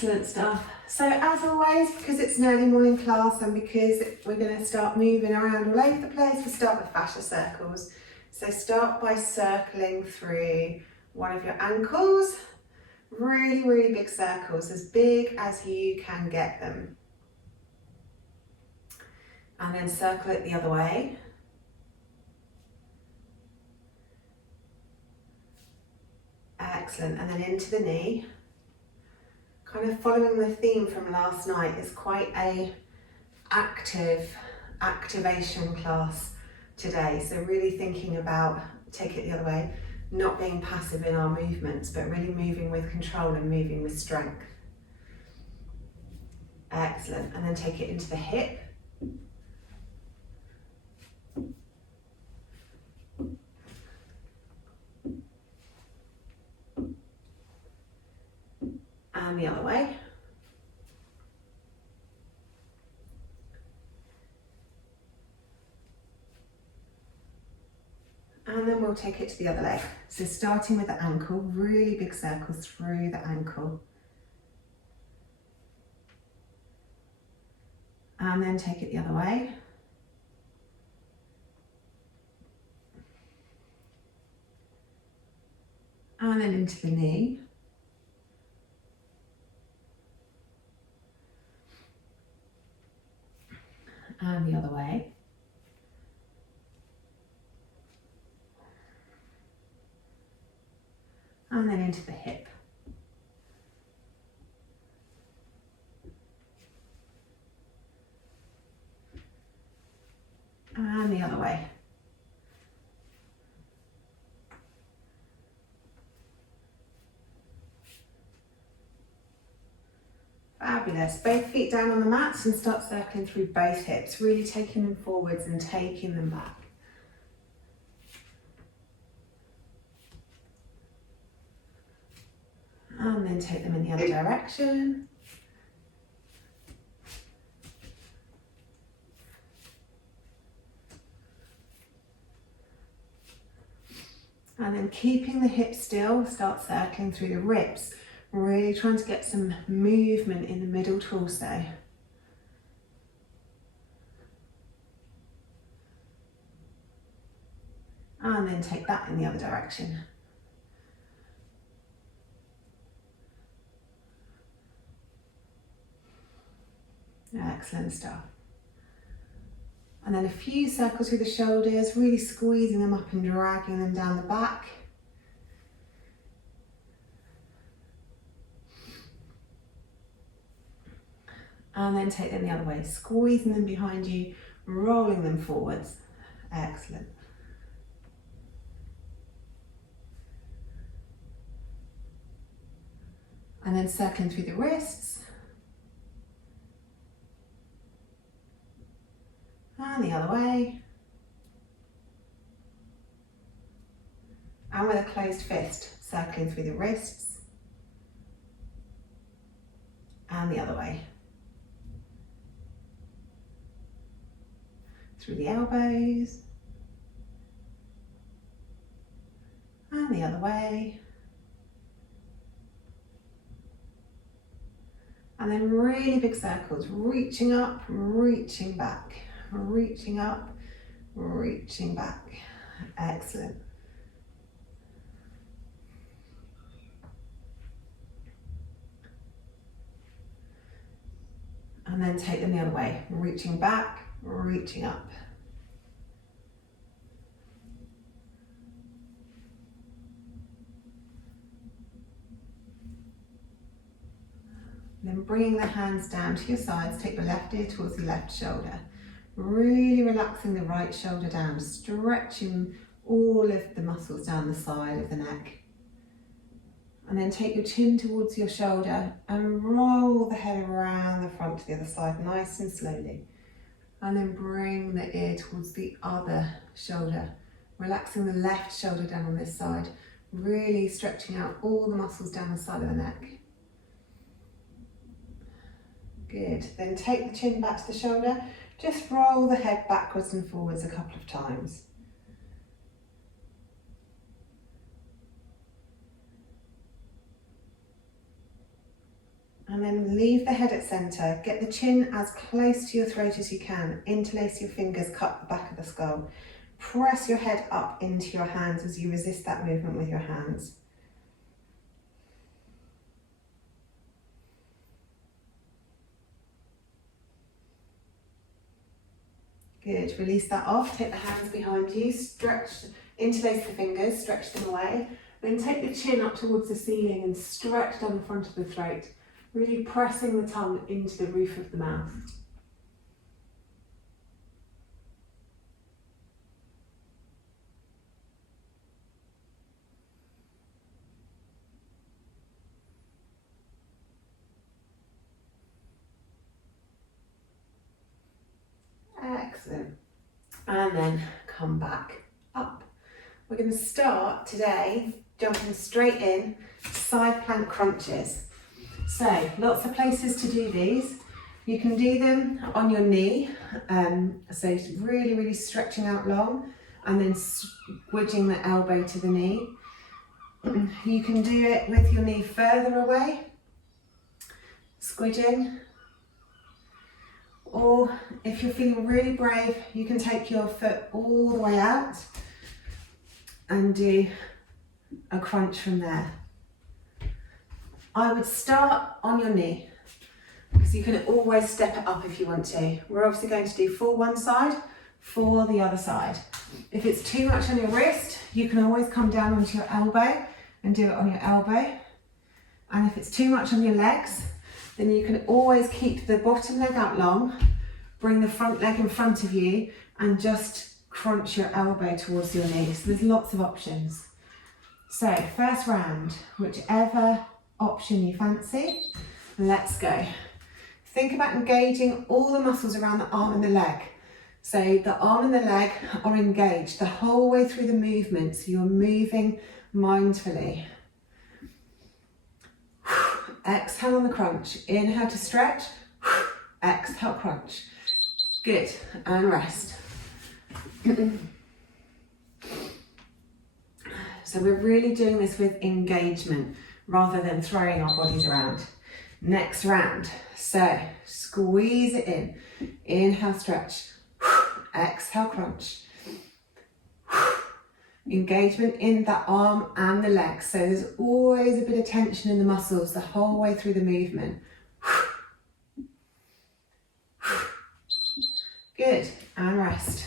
Excellent stuff. So as always, because it's an early morning class and because we're going to start moving around all over the place, we start with fascia circles. So start by circling through one of your ankles, really, really big circles, as big as you can get them. And then circle it the other way. Excellent, and then into the knee. Kind of following the theme from last night, is quite a activation class today. So really thinking about, take it the other way, not being passive in our movements, but really moving with control and moving with strength. Excellent, and then take it into the hip. And the other way. And then we'll take it to the other leg. So starting with the ankle, really big circles through the ankle. And then take it the other way. And then into the knee. And the other way. And then into the hip. And the other way. Fabulous. Both feet down on the mats and start circling through both hips, really taking them forwards and taking them back. And then take them in the other direction. And then keeping the hips still, start circling through the ribs. Really trying to get some movement in the middle torso. And then take that in the other direction. Excellent stuff. And then a few circles through the shoulders, really squeezing them up and dragging them down the back. And then take them the other way, squeezing them behind you, rolling them forwards. Excellent. And then circling through the wrists. And the other way. And with a closed fist, circling through the wrists. And the other way. Through the elbows. And the other way. And then really big circles, reaching up, reaching back, reaching up, reaching back. Excellent. And then take them the other way, reaching back, reaching up. Then bringing the hands down to your sides, take the left ear towards the left shoulder. Really relaxing the right shoulder down, stretching all of the muscles down the side of the neck. And then take your chin towards your shoulder and roll the head around the front to the other side, nice and slowly. And then bring the ear towards the other shoulder, relaxing the left shoulder down on this side, really stretching out all the muscles down the side of the neck. Good, then take the chin back to the shoulder, just roll the head backwards and forwards a couple of times. And then leave the head at center. Get the chin as close to your throat as you can. Interlace your fingers, cut the back of the skull. Press your head up into your hands as you resist that movement with your hands. Good, release that off, take the hands behind you, stretch, interlace the fingers, stretch them away. Then take the chin up towards the ceiling and stretch down the front of the throat, really pressing the tongue into the roof of the mouth. Excellent. And then come back up. We're going to start today jumping straight in, side plank crunches. So lots of places to do these. You can do them on your knee, so it's really stretching out long and then squidging the elbow to the knee. You can do it with your knee further away, squidging. Or if you're feeling really brave, you can take your foot all the way out and do a crunch from there. I would start on your knee because you can always step it up if you want to. We're obviously going to do for one side, for the other side. If it's too much on your wrist, you can always come down onto your elbow and do it on your elbow. And if it's too much on your legs, then you can always keep the bottom leg out long, bring the front leg in front of you and just crunch your elbow towards your knee. So there's lots of options. So first round, whichever option you fancy, let's go. Think about engaging all the muscles around the arm and the leg. So the arm and the leg are engaged the whole way through the movement, so you're moving mindfully. Exhale on the crunch. Inhale to stretch. Exhale, crunch. Good. And rest. So we're really doing this with engagement rather than throwing our bodies around. Next round. So squeeze it in. Inhale, stretch. Exhale, crunch. Engagement in the arm and the legs. So there's always a bit of tension in the muscles the whole way through the movement. Good, and rest.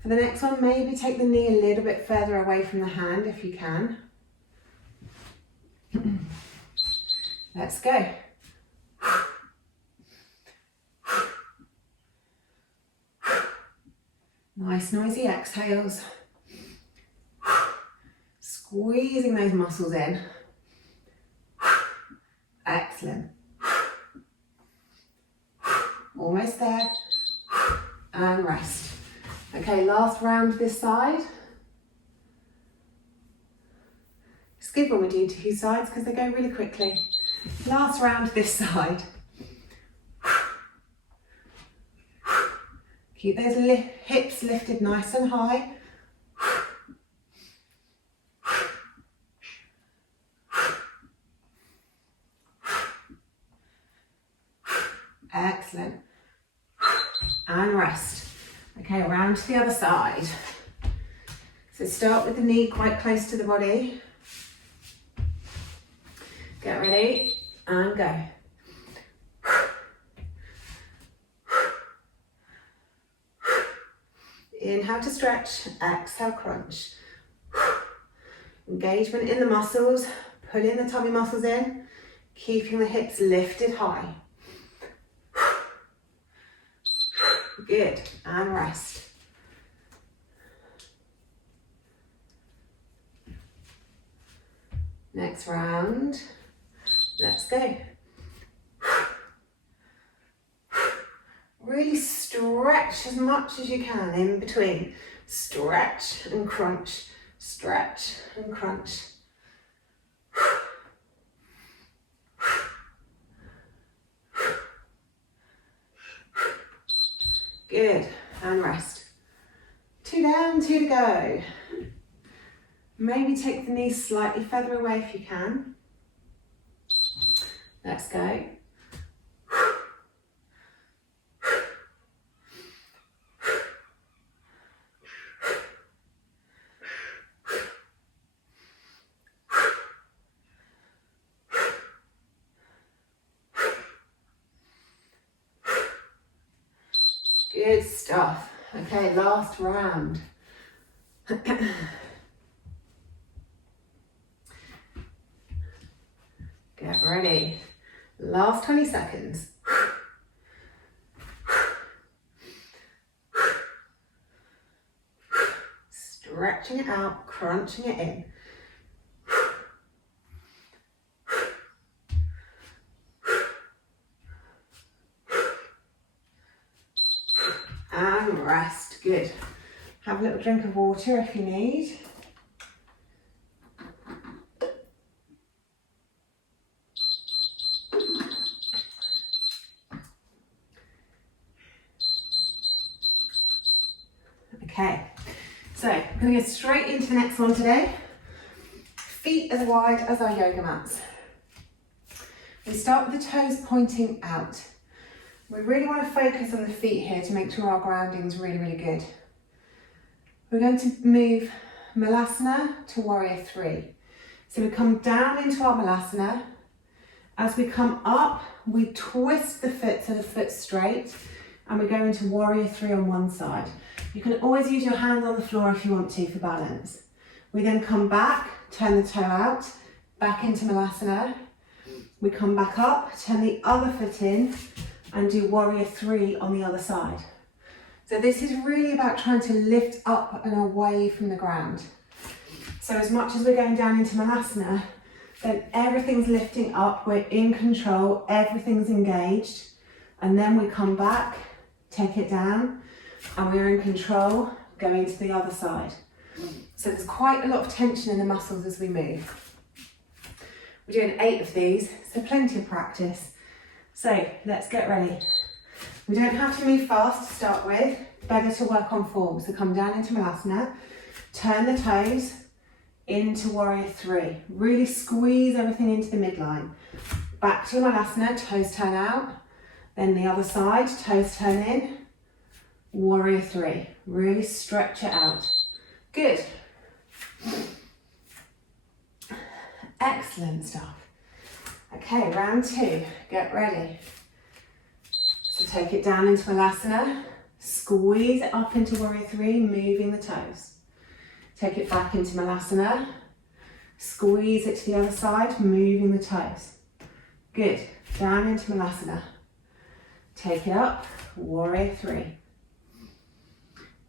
For the next one, maybe take the knee a little bit further away from the hand if you can. Let's go. Nice noisy exhales. Squeezing those muscles in. Excellent. Almost there. And rest. Okay, last round this side. It's good when we do two sides because they go really quickly. Last round this side. Keep those hips lifted nice and high. Excellent. And rest. Okay, around to the other side. So start with the knee quite close to the body. Get ready and go. Inhale to stretch, exhale, crunch. Engagement in the muscles, pulling the tummy muscles in, keeping the hips lifted high. Good, and rest. Next round, let's go. Really stretch as much as you can in between. Stretch and crunch, stretch and crunch. Good, and rest. 2 down, 2 to go. Maybe take the knees slightly further away if you can. Let's go. Good stuff. Okay, last round. Get ready. Last 20 seconds. Stretching it out, crunching it in. And rest. Good. Have a little drink of water if you need. Okay, so I'm going to go straight into the next one today. Feet as wide as our yoga mats. We start with the toes pointing out. We really want to focus on the feet here to make sure our grounding is really, really good. We're going to move Malasana to Warrior 3. So we come down into our Malasana. As we come up, we twist the foot so the foot's straight, and we go into Warrior 3 on one side. You can always use your hands on the floor if you want to for balance. We then come back, turn the toe out, back into Malasana. We come back up, turn the other foot in, and do Warrior 3 on the other side. So this is really about trying to lift up and away from the ground. So as much as we're going down into Malasana, then everything's lifting up, we're in control, everything's engaged, and then we come back, take it down, and we're in control, going to the other side. So there's quite a lot of tension in the muscles as we move. We're doing 8 of these, so plenty of practice. So let's get ready. We don't have to move fast to start with, better to work on form. So come down into Malasana, turn the toes into Warrior 3. Really squeeze everything into the midline. Back to Malasana, toes turn out, then the other side, toes turn in, Warrior 3. Really stretch it out. Good. Excellent stuff. Okay, round 2, get ready. So take it down into Malasana, squeeze it up into Warrior 3, moving the toes. Take it back into Malasana, squeeze it to the other side, moving the toes. Good, down into Malasana. Take it up, Warrior 3.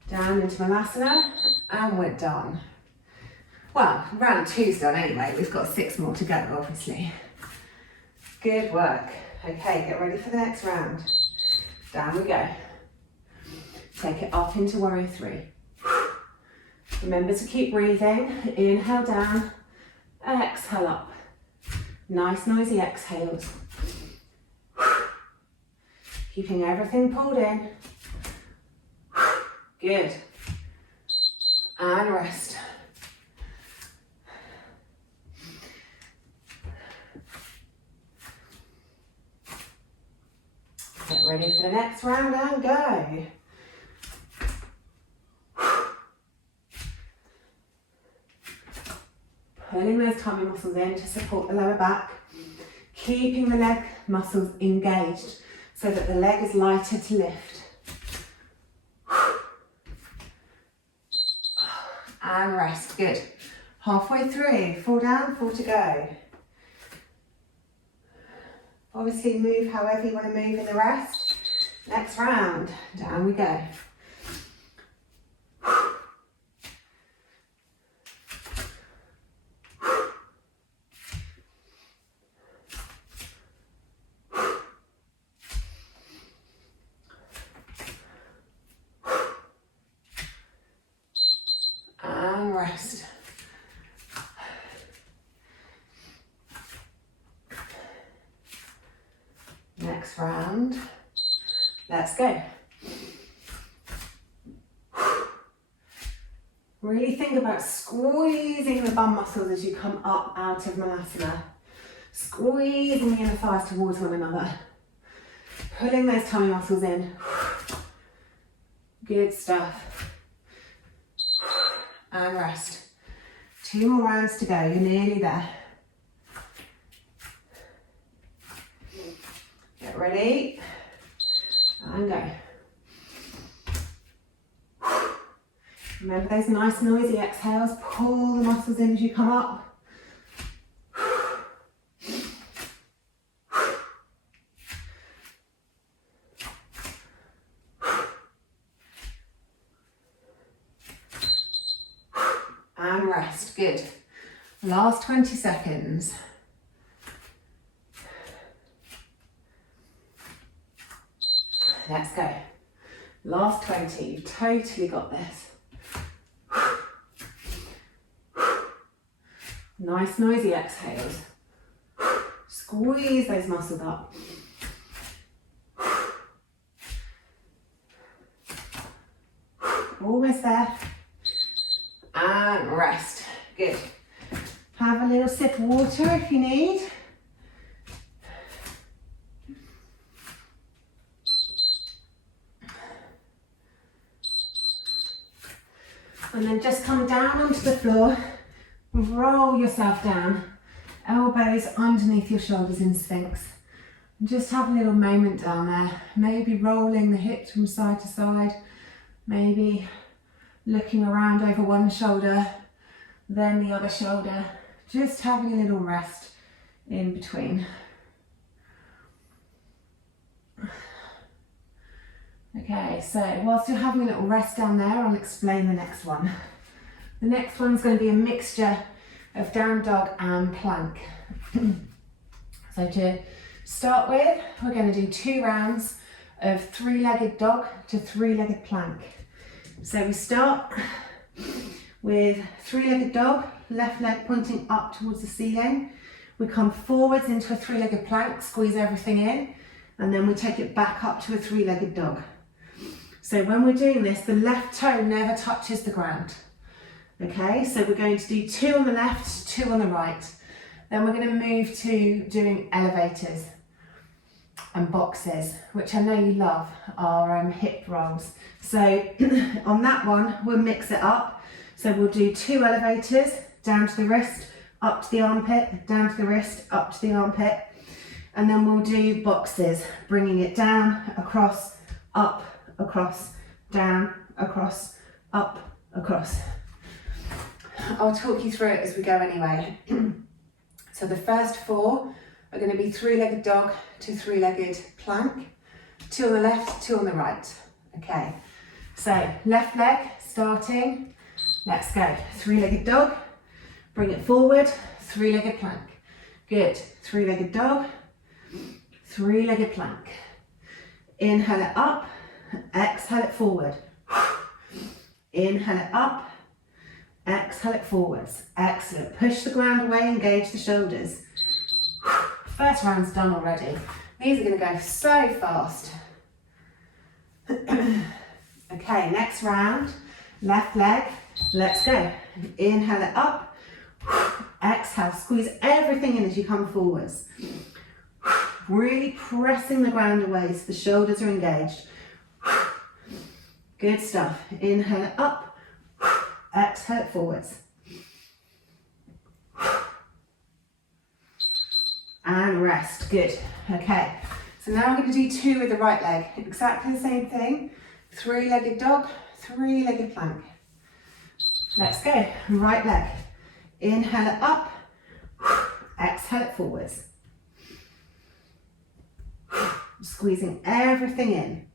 Down into Malasana, and we're done. Well, round 2's done anyway, we've got 6 more to go, obviously. Good work. Okay, get ready for the next round. Down we go. Take it up into Warrior 3. Remember to keep breathing. Inhale down, exhale up. Nice noisy exhales. Keeping everything pulled in. Good. And rest. Get ready for the next round and go. Pulling those tummy muscles in to support the lower back. Keeping the leg muscles engaged so that the leg is lighter to lift. And rest, good. Halfway through, 4 down, 4 to go. Obviously move however you want to move in the rest. Next round, down we go. And rest. Next round, let's go. Really think about squeezing the bum muscles as you come up out of Malasana. Squeezing the inner thighs towards one another. Pulling those tummy muscles in. Good stuff. And rest. 2 more rounds to go, you're nearly there. Get ready. And go. Remember those nice noisy exhales. Pull the muscles in as you come up. And rest. Good. Last 20 seconds. Let's go. Last 20. You've totally got this. Nice noisy exhales. Squeeze those muscles up. Almost there. And rest. Good. Have a little sip of water if you need. And then just come down onto the floor. Roll yourself down. Elbows underneath your shoulders in Sphinx. And just have a little moment down there. Maybe rolling the hips from side to side. Maybe looking around over one shoulder, then the other shoulder. Just having a little rest in between. Okay, so whilst you're having a little rest down there, I'll explain the next one. The next one's going to be a mixture of down dog and plank. So to start with, we're going to do 2 rounds of 3-legged dog to 3-legged plank. So we start with 3-legged dog, left leg pointing up towards the ceiling. We come forwards into a 3-legged plank, squeeze everything in, and then we take it back up to a 3-legged dog. So when we're doing this, the left toe never touches the ground. Okay, so we're going to do 2 on the left, 2 on the right. Then we're going to move to doing elevators and boxes, which I know you love, are hip rolls. So on that one, we'll mix it up. So we'll do 2 elevators, down to the wrist, up to the armpit, down to the wrist, up to the armpit. And then we'll do boxes, bringing it down, across, up, across, down, across, up, across. I'll talk you through it as we go anyway. So the first 4 are going to be 3-legged dog to 3-legged plank, 2 on the left, 2 on the right. Okay, so left leg starting, let's go. 3-legged dog, bring it forward, 3-legged plank. Good, 3-legged dog, 3-legged plank. Inhale it up, exhale it forward. Inhale it up, exhale it forwards. Excellent. Push the ground away, engage the shoulders. First round's done already. These are going to go so fast. Okay, next round. Left leg. Let's go. Inhale it up. Exhale. Squeeze everything in as you come forwards. Really pressing the ground away so the shoulders are engaged. Good stuff. Inhale it up. Exhale it forwards. And rest. Good. Okay. So now I'm going to do 2 with the right leg. Exactly the same thing. 3-legged dog, 3-legged plank. Let's go. Right leg. Inhale it up. Exhale it forwards. Squeezing everything in.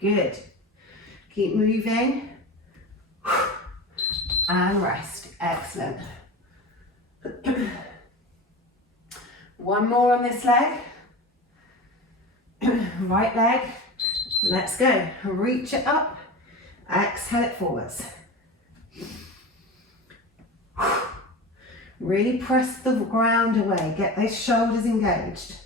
Good. Keep moving. And rest. Excellent. One more on this leg. Right leg. Let's go. Reach it up. Exhale it forwards. Really press the ground away. Get those shoulders engaged.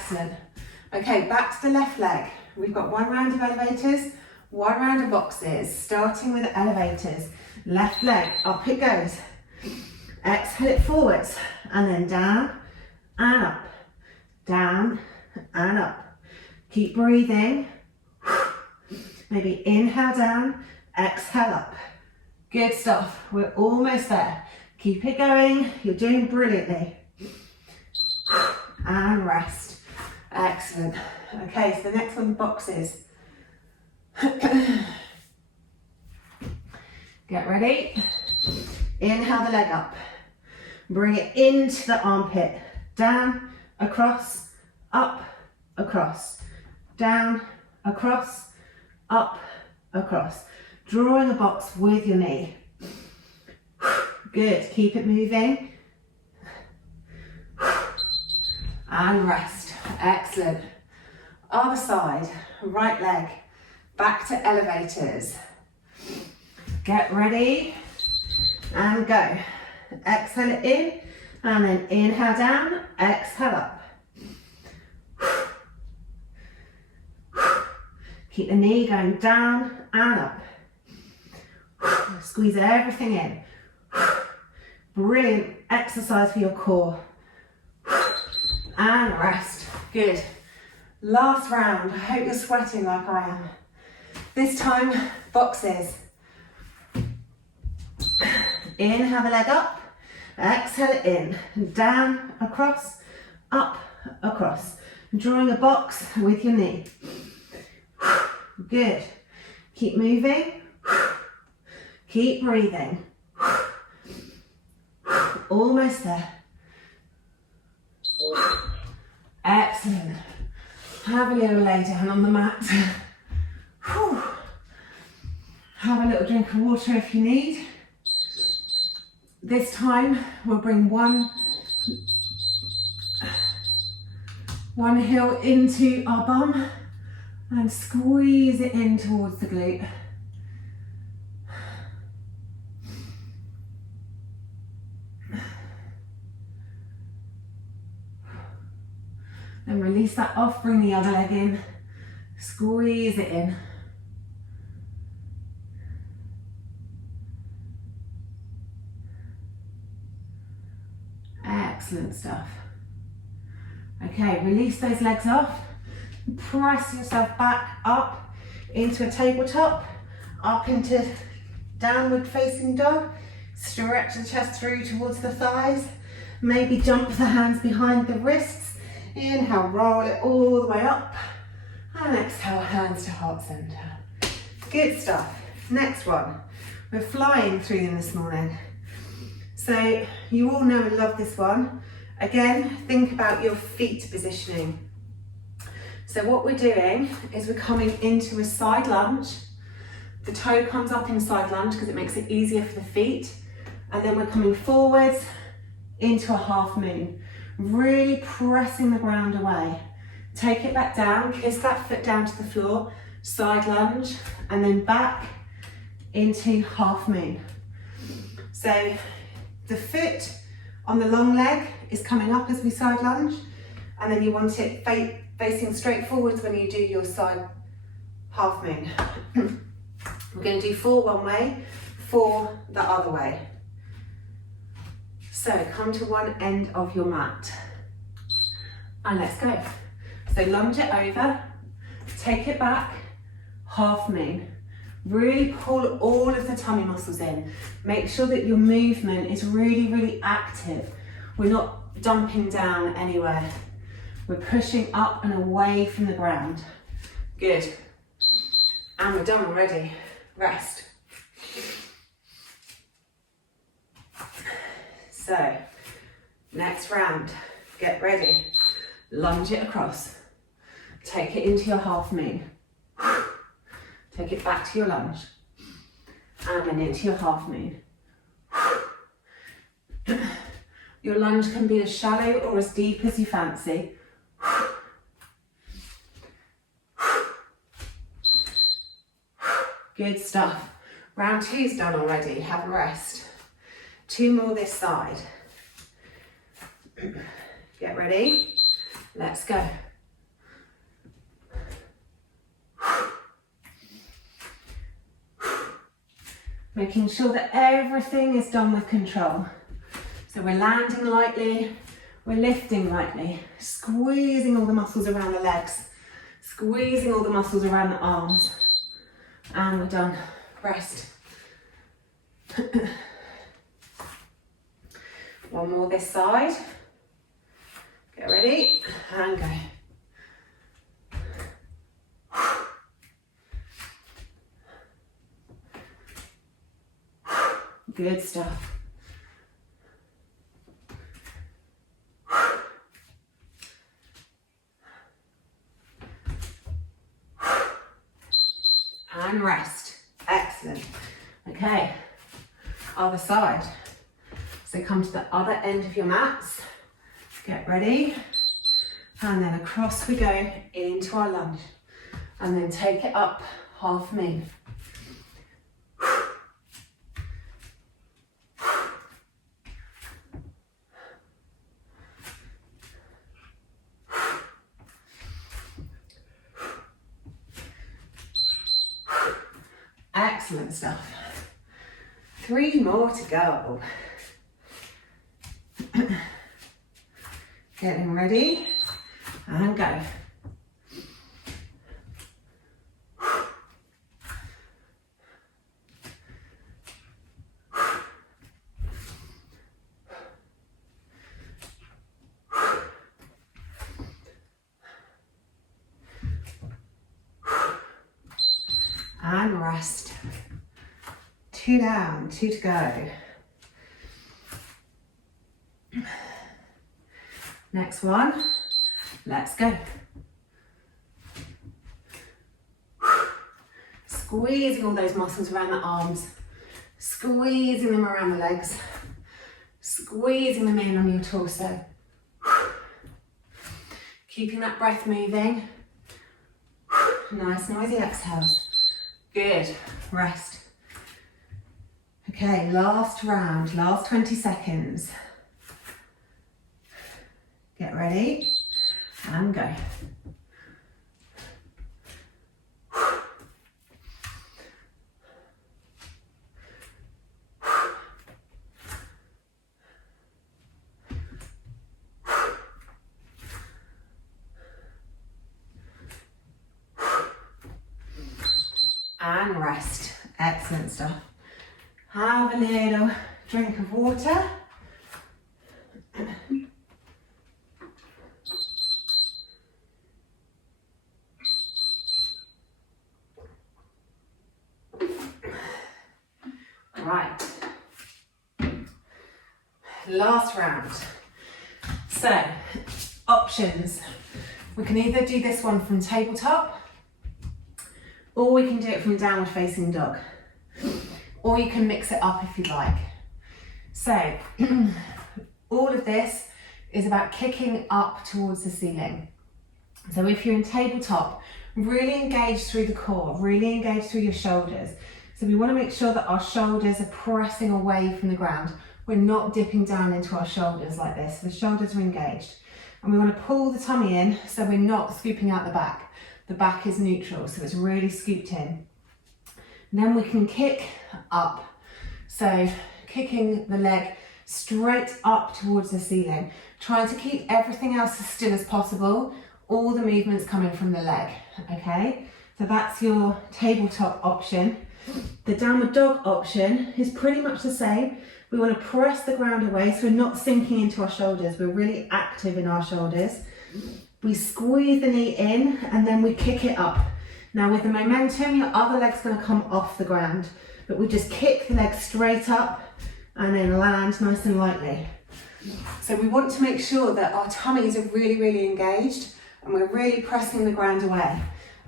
Excellent. Okay, back to the left leg. We've got one round of elevators, one round of boxes, starting with elevators. Left leg, up it goes. Exhale it forwards, and then down and up, down and up. Keep breathing. Maybe inhale down, exhale up. Good stuff, we're almost there. Keep it going, you're doing brilliantly. And rest. Excellent. Okay, so the next one, boxes. Get ready. Inhale the leg up. Bring it into the armpit. Down, across, up, across. Down, across, up, across. Drawing a box with your knee. Good, keep it moving. And rest. Excellent. Other side, right leg. Back to elevators. Get ready and go. Exhale it in and then inhale down, exhale up. Keep the knee going down and up. Squeeze everything in. Brilliant exercise for your core. And rest. Good. Last round. I hope you're sweating like I am. This time, boxes. Inhale the leg up. Exhale it in. Down, across, up, across. Drawing a box with your knee. Good. Keep moving. Keep breathing. Almost there. Excellent. Have a little lay down on the mat. Have a little drink of water if you need. This time we'll bring one heel into our bum and squeeze it in towards the glute. Then release that off, bring the other leg in, squeeze it in. Excellent stuff. Okay, release those legs off, press yourself back up into a tabletop, up into downward facing dog, stretch the chest through towards the thighs, maybe jump the hands behind the wrists. Inhale, roll it all the way up, and exhale, hands to heart center. Good stuff. Next one. We're flying through them this morning. So you all know and love this one. Again, think about your feet positioning. So what we're doing is we're coming into a side lunge. The toe comes up in a side lunge because it makes it easier for the feet. And then we're coming forwards into a half moon. Really pressing the ground away. Take it back down, kiss that foot down to the floor, side lunge, and then back into half moon. So the foot on the long leg is coming up as we side lunge, and then you want it facing straight forwards when you do your side half moon. We're going to do 4 one way, 4 the other way. So come to one end of your mat and let's go. So lunge it over, take it back, half moon. Really pull all of the tummy muscles in. Make sure that your movement is really, really active. We're not dumping down anywhere. We're pushing up and away from the ground. Good. And we're done already. Rest. So, next round, get ready. Lunge it across. Take it into your half moon. Take it back to your lunge. And then into your half moon. Your lunge can be as shallow or as deep as you fancy. Good stuff. Round 2's done already. Have a rest. 2 more this side. Get ready. Let's go. Making sure that everything is done with control. So we're landing lightly, we're lifting lightly, squeezing all the muscles around the legs, squeezing all the muscles around the arms, and we're done. Rest. One more this side. Get ready, and go. Good stuff. And rest. Excellent. Okay, other side. So come to the other end of your mats. Get ready. And then across we go into our lunge. And then take it up half moon. Excellent stuff. 3 more to go. Getting ready and go. And rest. 2 down, 2 to go. Next one, let's go. Squeezing all those muscles around the arms, squeezing them around the legs, squeezing them in on your torso. Keeping that breath moving. Nice noisy exhales. Good, rest. Okay, last round, last 20 seconds. Get ready and go. And rest. Excellent stuff. Have a little drink of water. Right. Last round. So, options. We can either do this one from tabletop, or we can do it from downward facing dog. Or you can mix it up if you like. So, all of this is about kicking up towards the ceiling. So if you're in tabletop, really engage through the core, really engage through your shoulders. So we want to make sure that our shoulders are pressing away from the ground. We're not dipping down into our shoulders like this. The shoulders are engaged. And we want to pull the tummy in so we're not scooping out the back. The back is neutral, so it's really scooped in. Then we can kick up. So kicking the leg straight up towards the ceiling, trying to keep everything else as still as possible, all the movements coming from the leg, okay? So that's your tabletop option. The downward dog option is pretty much the same. We want to press the ground away so we're not sinking into our shoulders. We're really active in our shoulders. We squeeze the knee in and then we kick it up. Now with the momentum, your other leg's going to come off the ground, but we just kick the leg straight up and then land nice and lightly. So we want to make sure that our tummies are really, really engaged and we're really pressing the ground away.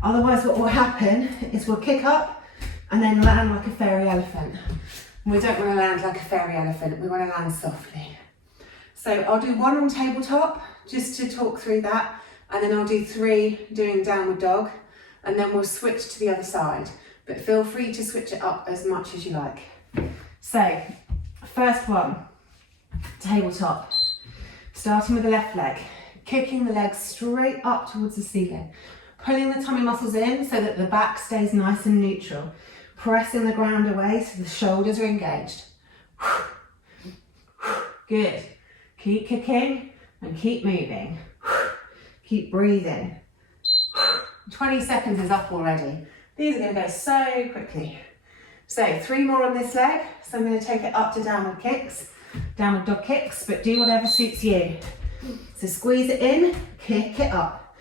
Otherwise what will happen is we'll kick up and then land like a fairy elephant. And we don't want to land like a fairy elephant, we want to land softly. So I'll do one on tabletop just to talk through that, and then I'll do 3 doing downward dog, and then we'll switch to the other side. But feel free to switch it up as much as you like. So, first one, tabletop. Starting with the left leg, kicking the leg straight up towards the ceiling, pulling the tummy muscles in so that the back stays nice and neutral, Pressing the ground away so the shoulders are engaged. Good. Keep kicking and keep moving. Keep breathing. 20 seconds is up already. These are going to go so quickly. So 3 more on this leg. So I'm going to take it up to downward dog kicks, but do whatever suits you. So squeeze it in, kick it up.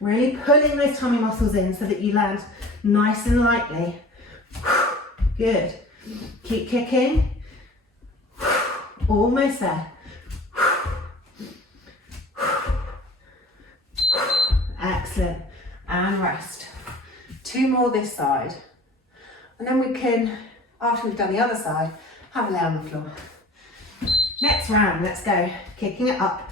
Really pulling those tummy muscles in so that you land nice and lightly. Good. Keep kicking. Almost there. Excellent. And rest. 2 more this side. And then we can, after we've done the other side, have a lay on the floor. Next round, let's go. Kicking it up.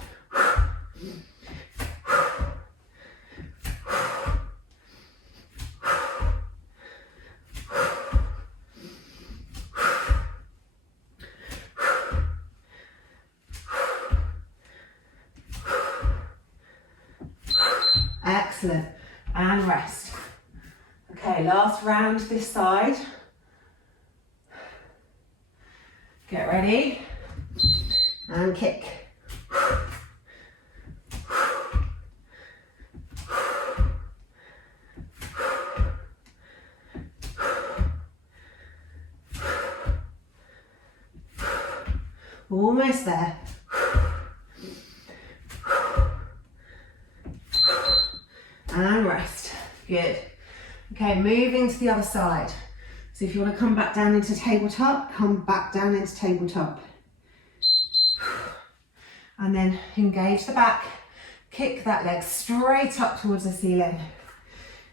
Excellent. And rest. Okay, last round this side. Get ready. And kick. Almost there. And rest. Good. Okay, moving to the other side. So if you want to come back down into tabletop, come back down into tabletop. And then engage the back. Kick that leg straight up towards the ceiling.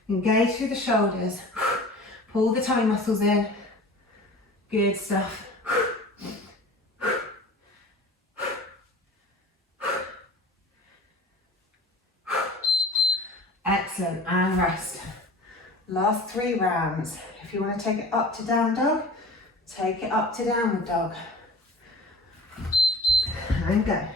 Engage through the shoulders. Pull the tummy muscles in. Good stuff. Excellent, and rest. Last 3 rounds. If you want to take it up to down dog, take it up to downward dog. And go.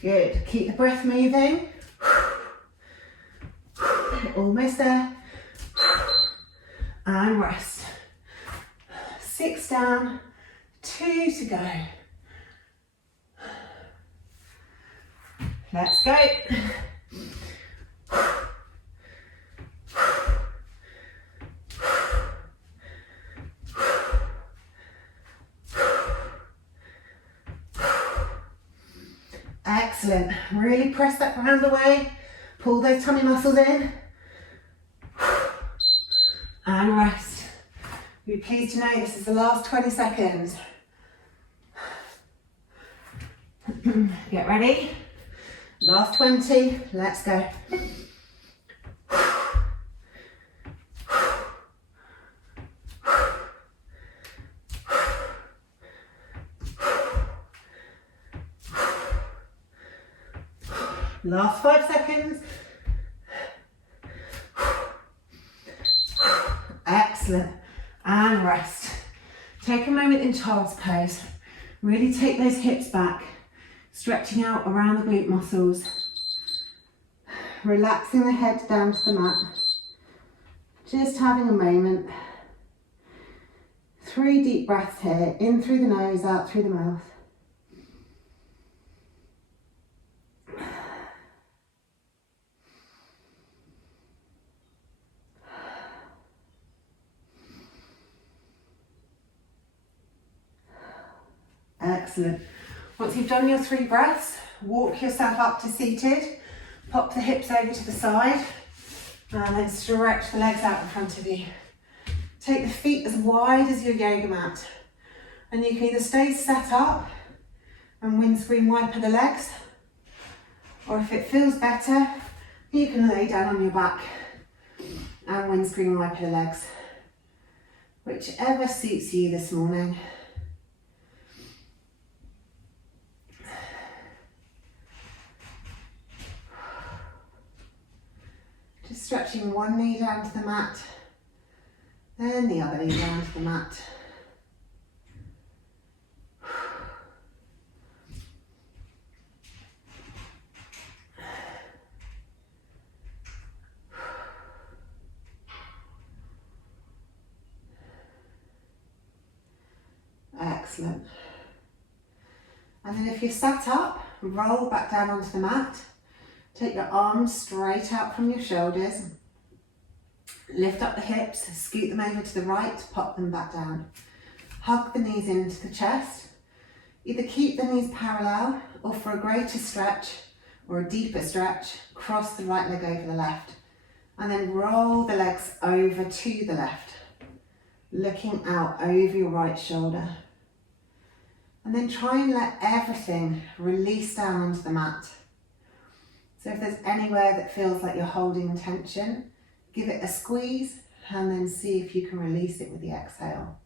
Good, keep the breath moving. Almost there. And rest. 6 down, 2 to go. Let's go. Excellent. Really press that ground away. Pull those tummy muscles in. And rest. Be pleased to know this is the last 20 seconds. Get ready. Last 20. Let's go. Last 5 seconds. Excellent. And rest. Take a moment in child's pose. Really take those hips back, stretching out around the glute muscles. Relaxing the head down to the mat. Just having a moment. 3 deep breaths here, in through the nose, out through the mouth. Excellent. Once you've done your 3 breaths, walk yourself up to seated, pop the hips over to the side, and then stretch the legs out in front of you. Take the feet as wide as your yoga mat, and you can either stay set up and windscreen wiper the legs, or if it feels better, you can lay down on your back and windscreen wiper the legs. Whichever suits you this morning. Just stretching one knee down to the mat, then the other knee down to the mat. Excellent. And then if you're sat up, roll back down onto the mat. Take your arms straight out from your shoulders. Lift up the hips, scoot them over to the right, pop them back down. Hug the knees into the chest. Either keep the knees parallel, or for a greater stretch or a deeper stretch, cross the right leg over the left. And then roll the legs over to the left, looking out over your right shoulder. And then try and let everything release down onto the mat. So if there's anywhere that feels like you're holding tension, give it a squeeze and then see if you can release it with the exhale.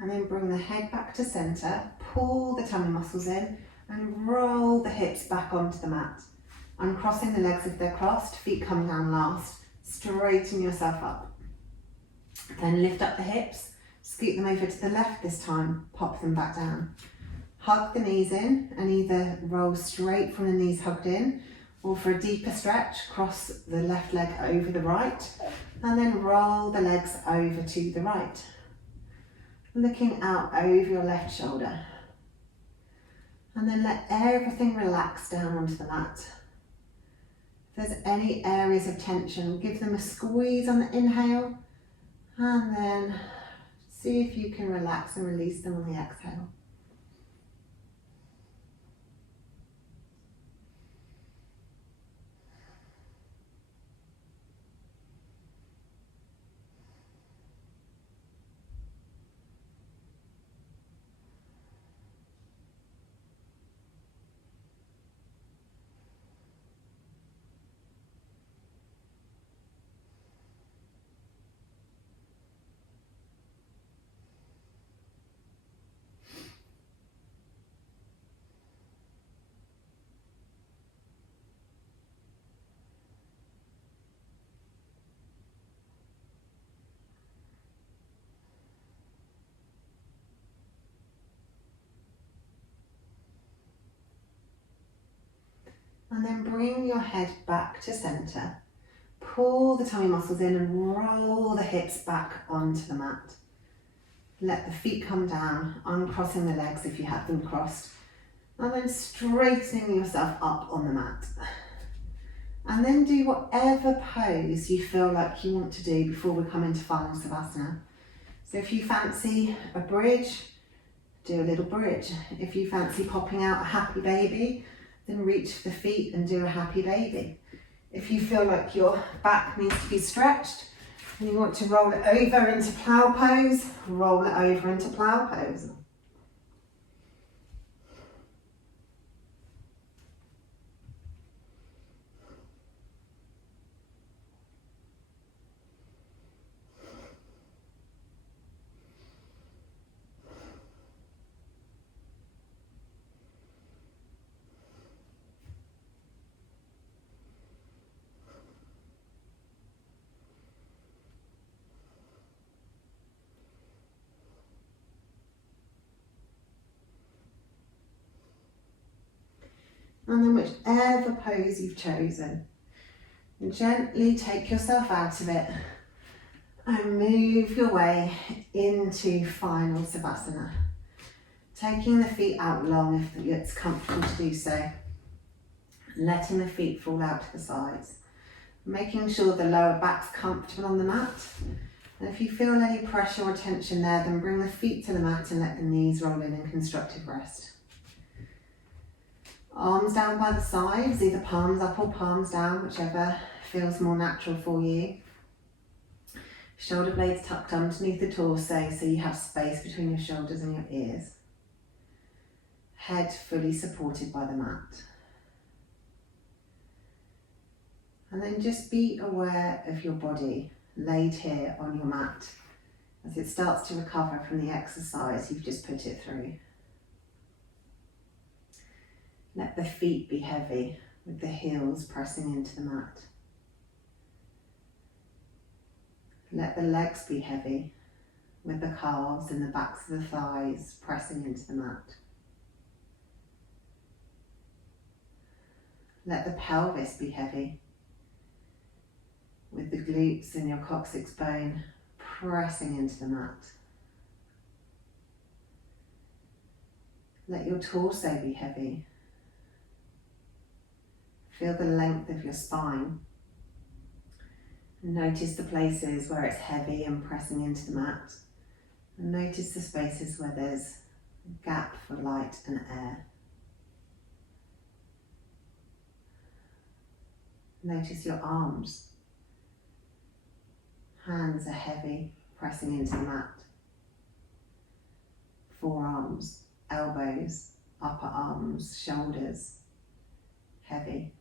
And then bring the head back to center, pull the tummy muscles in and roll the hips back onto the mat. Uncrossing the legs if they're crossed, feet come down last. Straighten yourself up. Then lift up the hips, scoot them over to the left this time, pop them back down. Hug the knees in and either roll straight from the knees hugged in, or for a deeper stretch, cross the left leg over the right, and then roll the legs over to the right. Looking out over your left shoulder. And then let everything relax down onto the mat. If there's any areas of tension, give them a squeeze on the inhale, and then see if you can relax and release them on the exhale. And then bring your head back to center. Pull the tummy muscles in and roll the hips back onto the mat. Let the feet come down, uncrossing the legs if you have them crossed. And then straightening yourself up on the mat. And then do whatever pose you feel like you want to do before we come into final Savasana. So if you fancy a bridge, do a little bridge. If you fancy popping out a happy baby, then reach the feet and do a happy baby. If you feel like your back needs to be stretched and you want to roll it over into plow pose, roll it over into plow pose. And then whichever pose you've chosen, gently take yourself out of it and move your way into final Savasana. Taking the feet out long if it's comfortable to do so. Letting the feet fall out to the sides. Making sure the lower back's comfortable on the mat. And if you feel any pressure or tension there, then bring the feet to the mat and let the knees roll in constructive rest. Arms down by the sides, either palms up or palms down, whichever feels more natural for you. Shoulder blades tucked underneath the torso so you have space between your shoulders and your ears. Head fully supported by the mat. And then just be aware of your body laid here on your mat as it starts to recover from the exercise you've just put it through. Let the feet be heavy with the heels pressing into the mat. Let the legs be heavy with the calves and the backs of the thighs pressing into the mat. Let the pelvis be heavy with the glutes and your coccyx bone pressing into the mat. Let your torso be heavy. Feel the length of your spine. Notice the places where it's heavy and pressing into the mat. And notice the spaces where there's a gap for light and air. Notice your arms. Hands are heavy, pressing into the mat. Forearms, elbows, upper arms, shoulders, heavy,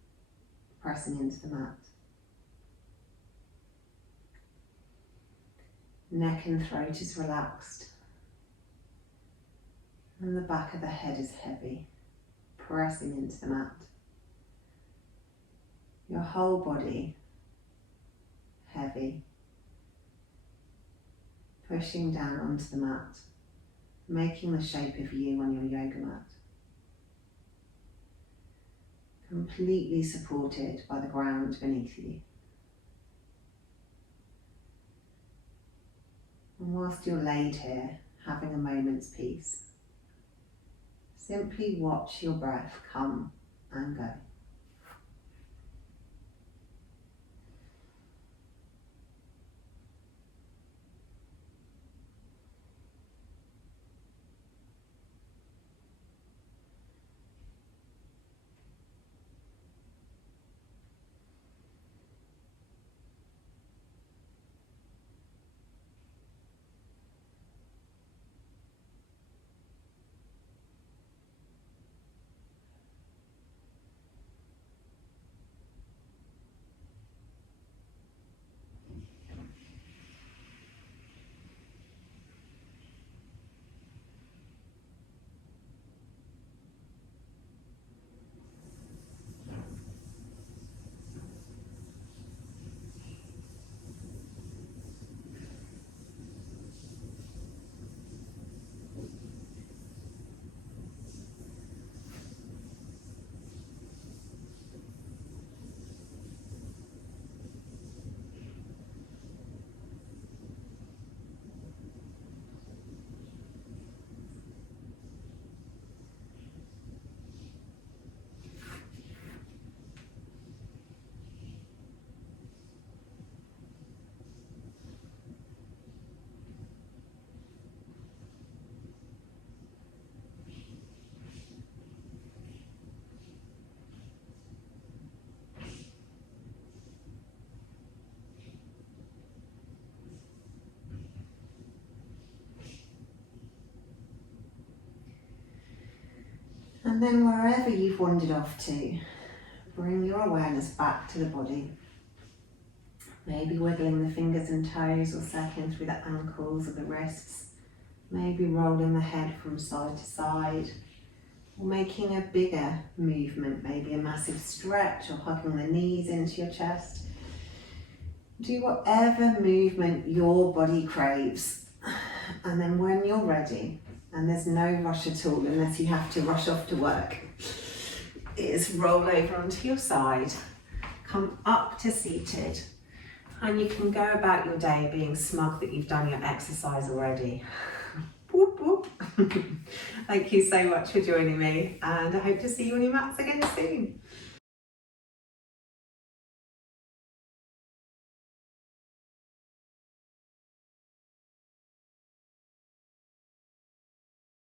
pressing into the mat. Neck and throat is relaxed. And the back of the head is heavy, pressing into the mat. Your whole body heavy, pushing down onto the mat, making the shape of you on your yoga mat. Completely supported by the ground beneath you. And whilst you're laid here, having a moment's peace, simply watch your breath come and go. And then wherever you've wandered off to, bring your awareness back to the body. Maybe wiggling the fingers and toes or circling through the ankles or the wrists. Maybe rolling the head from side to side. Or making a bigger movement, maybe a massive stretch or hugging the knees into your chest. Do whatever movement your body craves. And then when you're ready, and there's no rush at all unless you have to rush off to work, is roll over onto your side, come up to seated, and you can go about your day being smug that you've done your exercise already. Whoop, whoop. Thank you so much for joining me, and I hope to see you on your mats again soon.